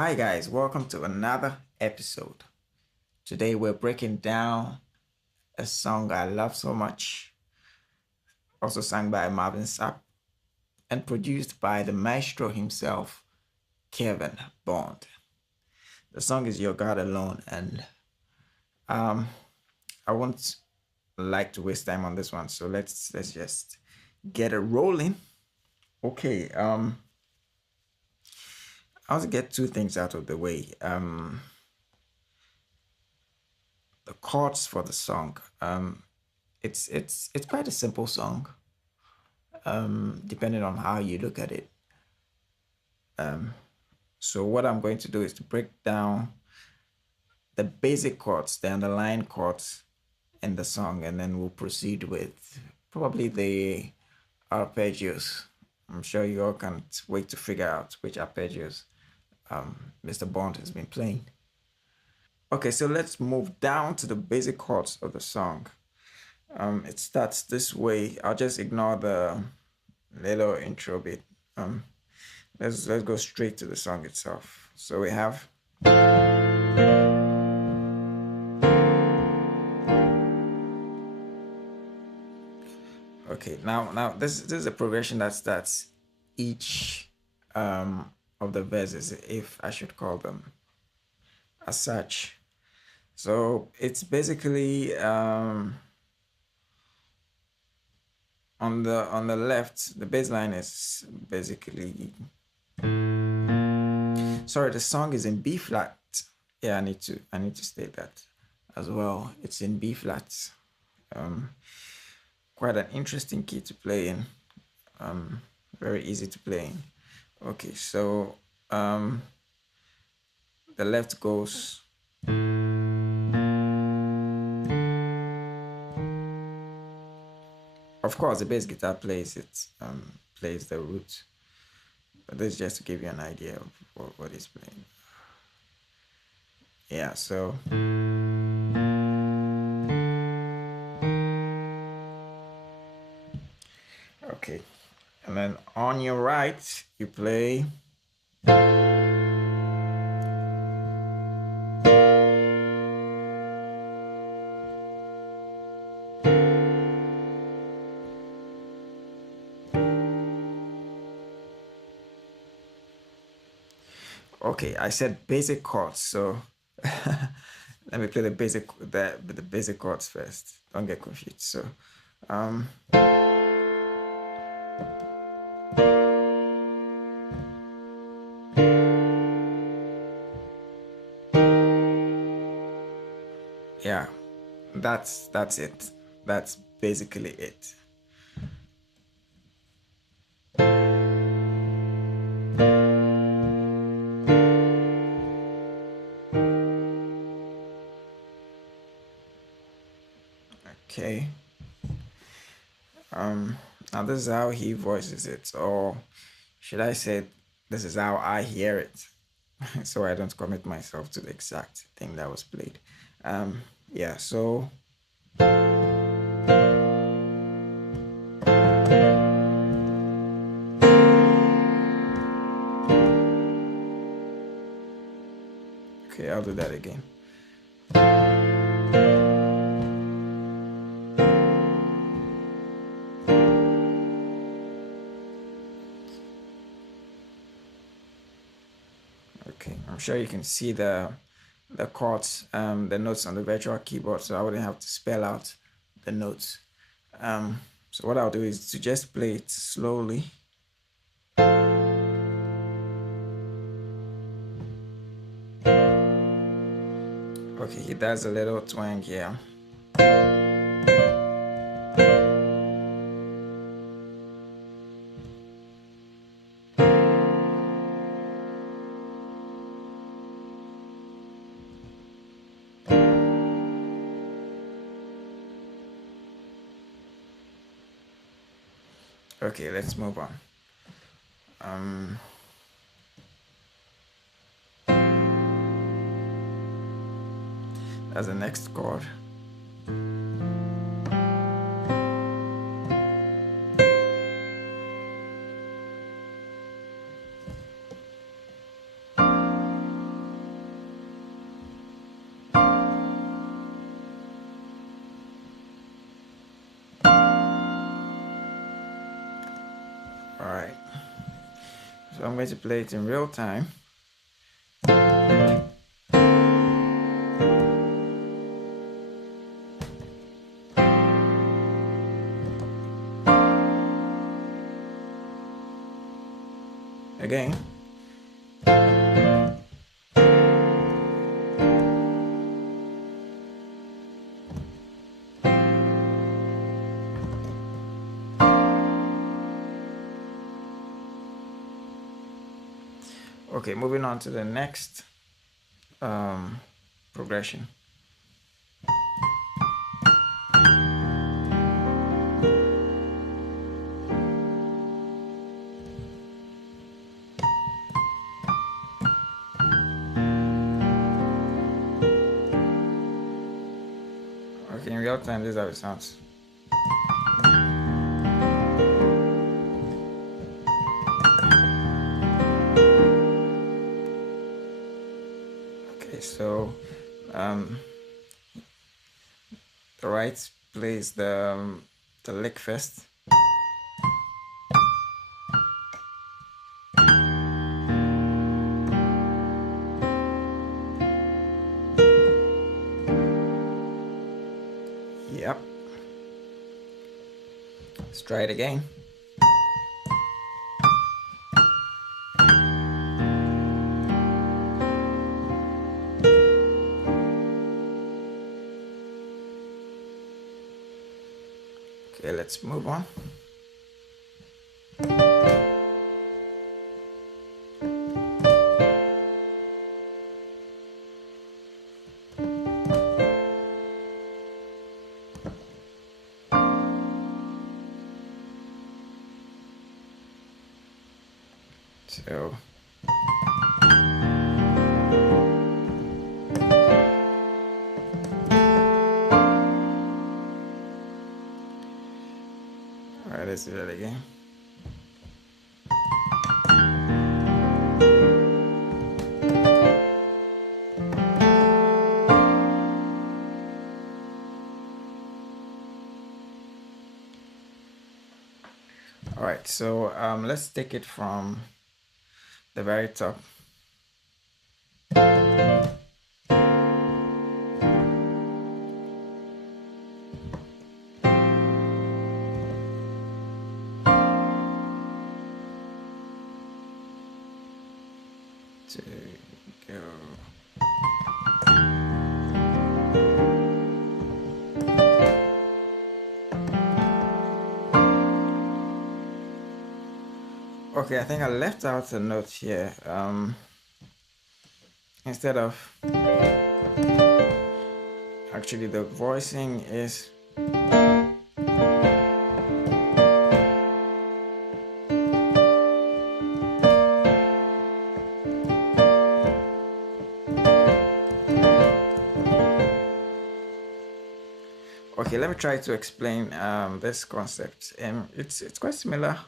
Hi, guys, welcome to another episode. Today, we're breaking down a song I love so much, also sung by Marvin Sapp and produced by the maestro himself, Kevin Bond. The song is Your God Alone, and um, I won't like to waste time on this one, so let's just get it rolling. Okay, I want to get two things out of the way. The chords for the song. It's quite a simple song, depending on how you look at it. So what I'm going to do is to break down the basic chords, the underlying chords in the song, and then we'll proceed with probably the arpeggios. I'm sure you all can't wait to figure out which arpeggios Mr. Bond has been playing. Okay, so let's move down to the basic chords of the song. It starts this way. I'll just ignore the little intro bit. Um, let's go straight to the song itself. So we have okay. Now this is a progression that starts each of the verses, if I should call them as such. So it's basically on the left, the bass line is basically, sorry, the song is in B flat. Yeah, I need to state that as well. It's in B flat. Um, Quite an interesting key to play in. Very easy to play in. Okay, so the left goes. Of course, the bass guitar plays it, plays the root. But this is just to give you an idea of what it's playing. Yeah, so okay, and then on your right you play. Okay, I said basic chords, so let me play the basic chords first. Don't get confused. So, um, yeah, that's it. That's basically it. Okay. Now this is how he voices it, or should I say, this is how I hear it, so I don't commit myself to the exact thing that was played. Yeah. So okay, I'll do that again. Okay, I'm sure you can see the chords, the notes on the virtual keyboard, so I wouldn't have to spell out the notes. So what I'll do is to just play it slowly. Okay, he does a little twang here. Okay, let's move on. That's the next chord. So I'm going to play it in real time. Again. Okay, moving on to the next progression. Okay, in real time, this is how it sounds. Okay, so the right plays the lick first. Yep. Let's try it again. Okay, let's move on. So all right, let's do that again. All right, so let's take it from the very top. To go. Okay, I think I left out a note here. Instead of actually the voicing is okay. Let me try to explain this concept. It's quite similar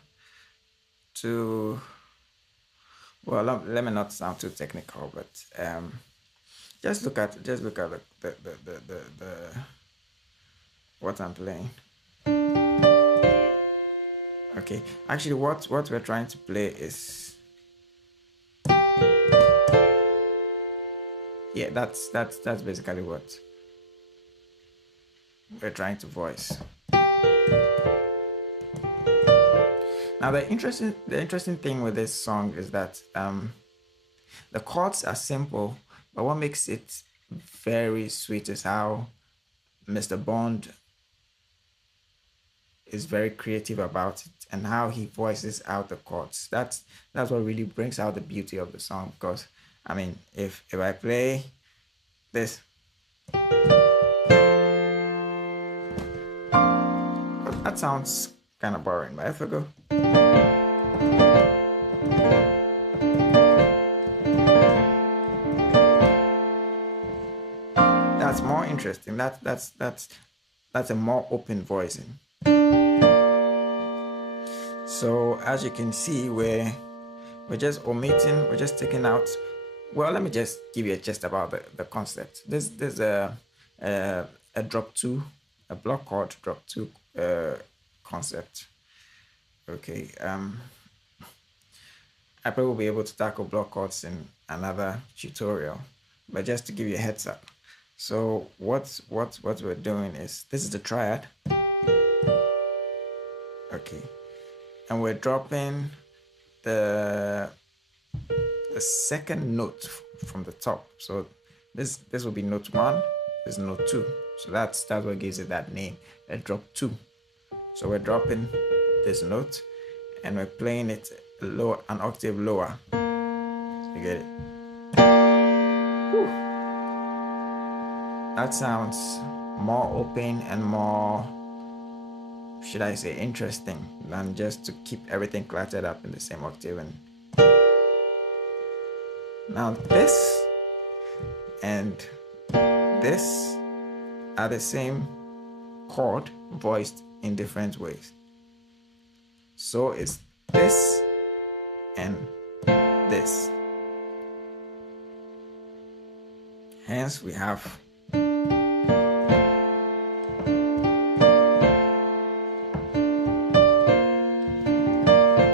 to, well, let me not sound too technical, but just look at the what I'm playing. Okay, actually what we're trying to play is, yeah, that's basically what we're trying to voice. Now the interesting thing with this song is that the chords are simple, but what makes it very sweet is how Mr. Bond is very creative about it and how he voices out the chords. That's what really brings out the beauty of the song. Because I mean, if I play this, that sounds kind of boring, but if I go, that's more interesting. That's a more open voicing. So as you can see, we're just omitting, we're just taking out. Well, let me just give you a gist about the concept. There's a drop two, a block chord drop two concept. Okay. I probably will be able to tackle block chords in another tutorial, but just to give you a heads up. So what we're doing is, this is the triad. Okay, and we're dropping the second note from the top. So this will be note 1, this is note 2. So that's what gives it that name, a drop 2. So we're dropping this note and we're playing it lower, an octave lower. You get it? Whew. That sounds more open and more, should I say, interesting than just to keep everything cluttered up in the same octave. And now this and this are the same chord voiced in different ways. So it's this and this. Hence we have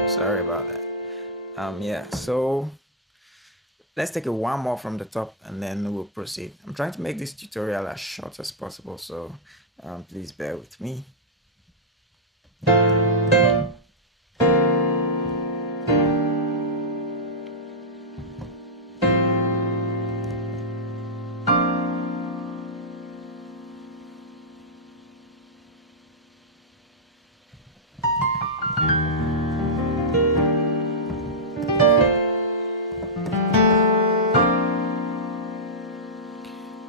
sorry about that. Yeah, so let's take it one more from the top and then we'll proceed. I'm trying to make this tutorial as short as possible, so please bear with me.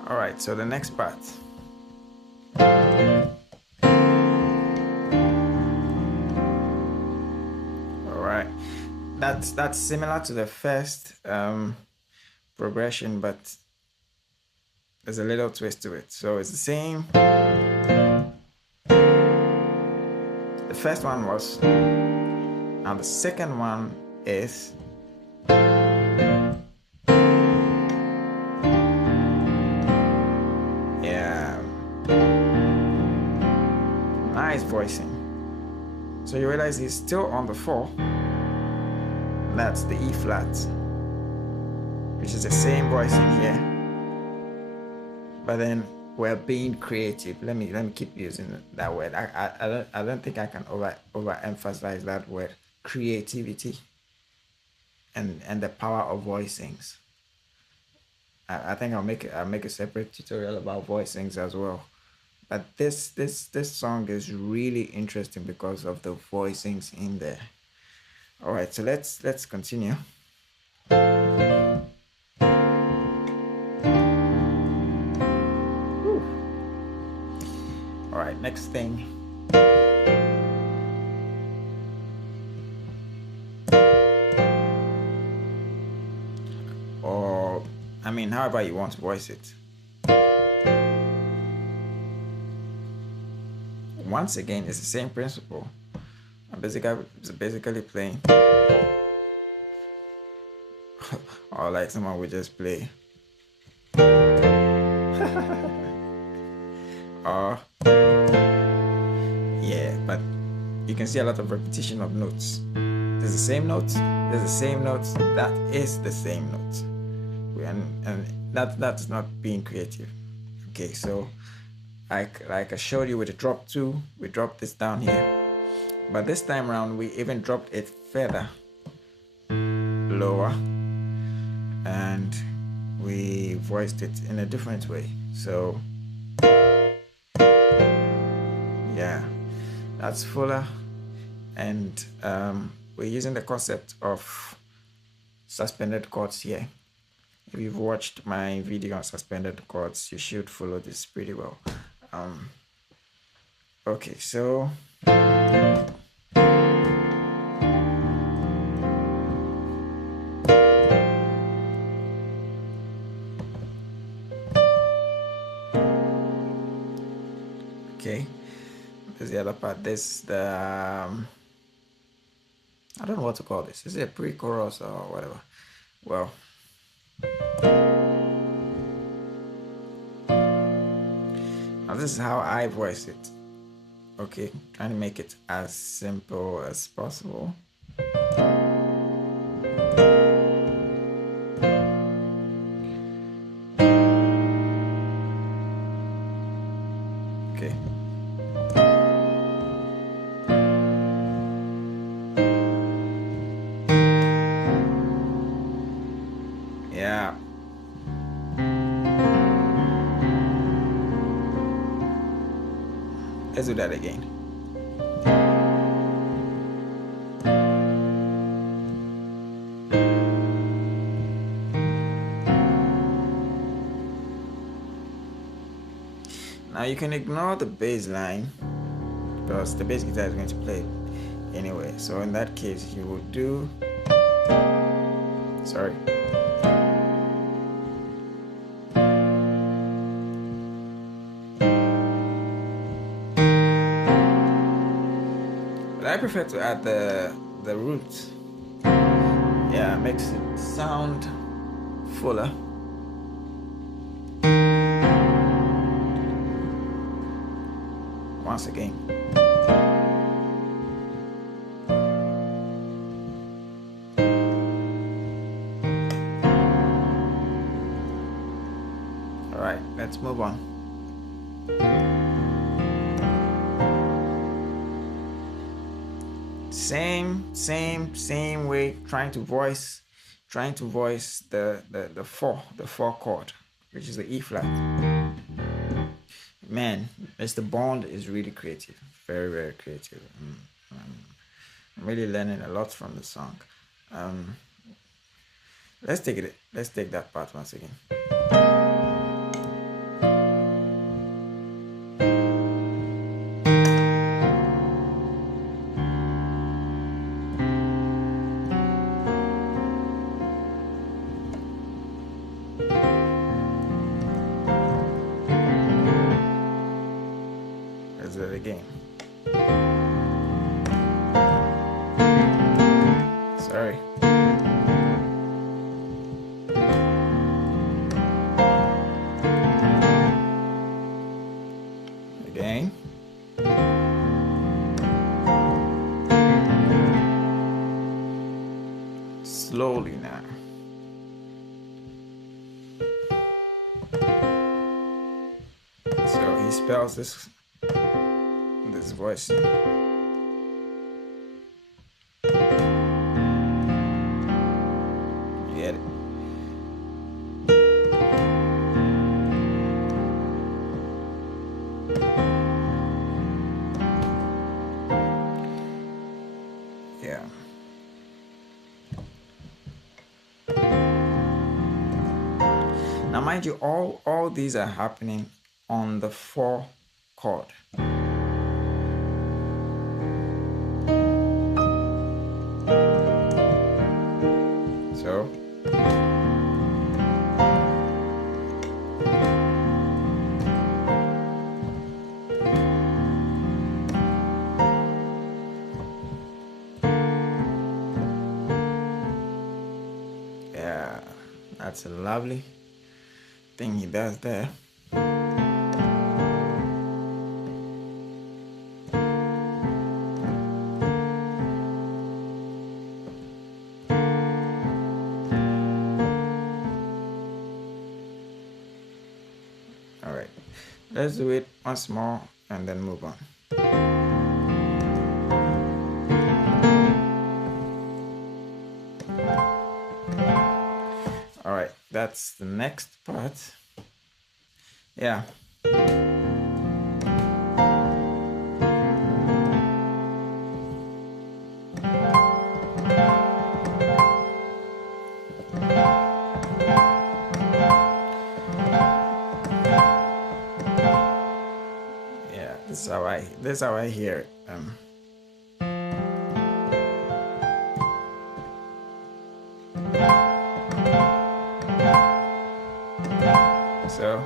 All right, so the next part. All right, that's similar to the first progression, but there's a little twist to it. So it's the same. The first one was, now the second one is nice voicing. So you realize he's still on the 4. That's the E flat, which is the same voicing here. But then we're being creative. Let me keep using that word. I don't think I can overemphasize that word, creativity, and the power of voicings. I think I'll make a separate tutorial about voicings as well. But this song is really interesting because of the voicings in there. All right, so let's continue. Whew. All right, next thing. Or, I mean, however you want to voice it. Once again, it's the same principle. I'm basically playing. Or like someone would just play. Or yeah, but you can see a lot of repetition of notes. There's the same notes. There's the same notes. That is the same notes. And that's not being creative. Okay, so like I showed you with the drop 2, we dropped this down here, but this time around we even dropped it further lower and we voiced it in a different way. So yeah, that's fuller, and we're using the concept of suspended chords here. If you've watched my video on suspended chords, you should follow this pretty well. Okay, so okay, there's the other part. This the I don't know what to call this. Is it a pre-chorus or whatever? Well, now this is how I voice it. Okay, trying to make it as simple as possible. Okay. Yeah. Let's do that again. Now you can ignore the bass line because the bass guitar is going to play it anyway. So in that case, you will do, sorry. But I prefer to add the root. Yeah, it makes it sound fuller. Once again. All right, let's move on. Same way, trying to voice the four chord, which is the E flat. Man, Mr. Bond is really creative, very creative. I'm really learning a lot from the song. Let's take that part once again. Let's do it again. Sorry. Again. Slowly now. So he spells this voice. You get it. Yeah. Now mind you, all these are happening on the 4 chord. So yeah, that's a lovely thing he does there. All right, let's do it once more and then move on. All right, that's the next part. Yeah. Yeah, this is how I hear it. So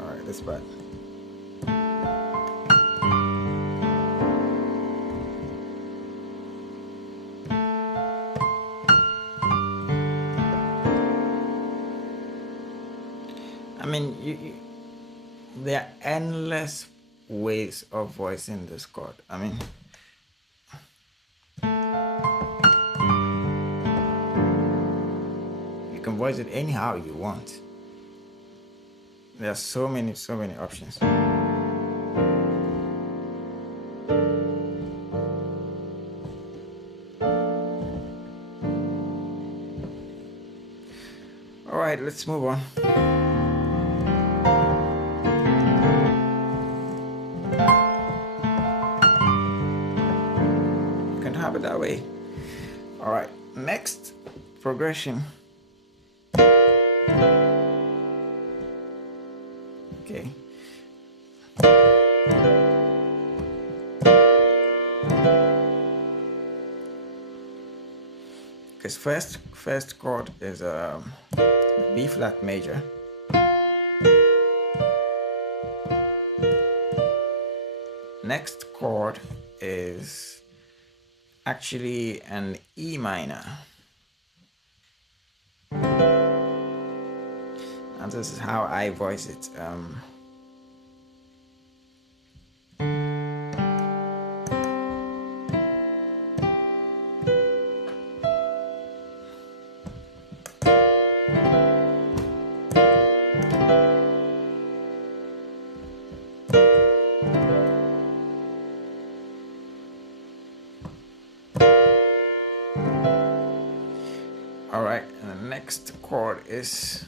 all right, this part. I mean, there are endless ways of voicing this chord. I mean, you can voice it anyhow you want. There are so many options. All right, let's move on. You can have it that way. All right, next progression. Okay. Because first chord is B flat major. Next chord is actually an E minor. And this is how I voice it. All right, and the next chord is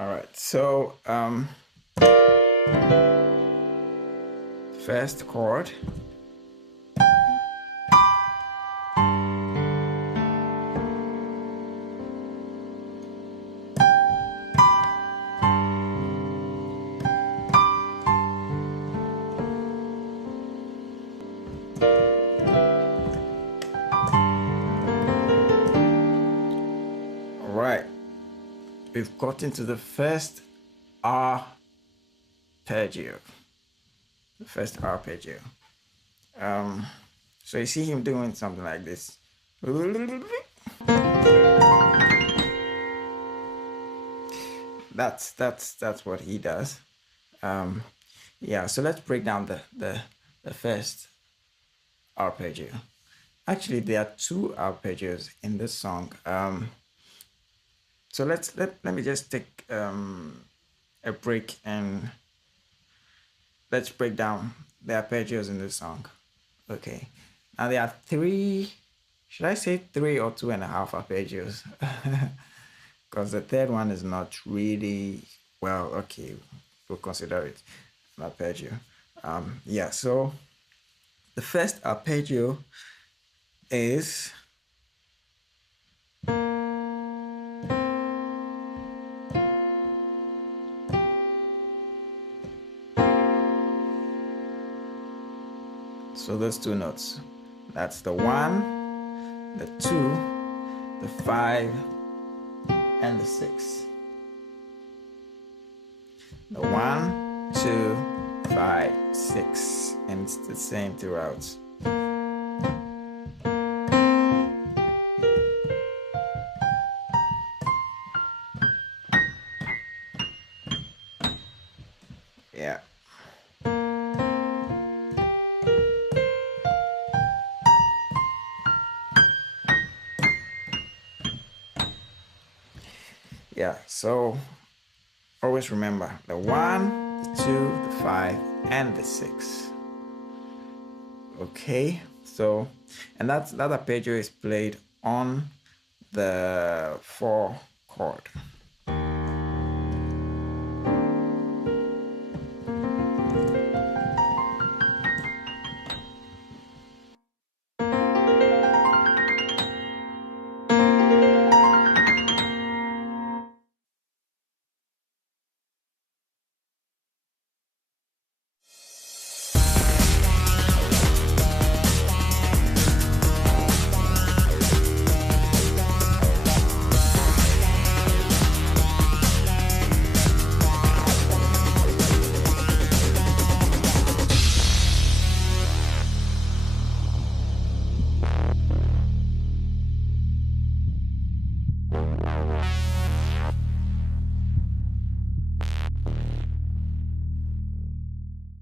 all right. So first chord. We've got into the first arpeggio. The first arpeggio. So you see him doing something like this. That's what he does. Yeah, so let's break down the first arpeggio. Actually, there are two arpeggios in this song. So let me just take a break and let's break down the arpeggios in this song. Okay, now there are three. Should I say 3 or 2.5 arpeggios? Because the third one is not really well. Okay, we'll consider it an arpeggio. Yeah. So the first arpeggio is so those two notes. That's the 1, the 2, the 5, and the 6. The 1, 2, 5, 6, and it's the same throughout. Yeah. Yeah, so always remember the 1, the 2, the 5, and the 6. Okay, so, and that arpeggio is played on the 4 chord.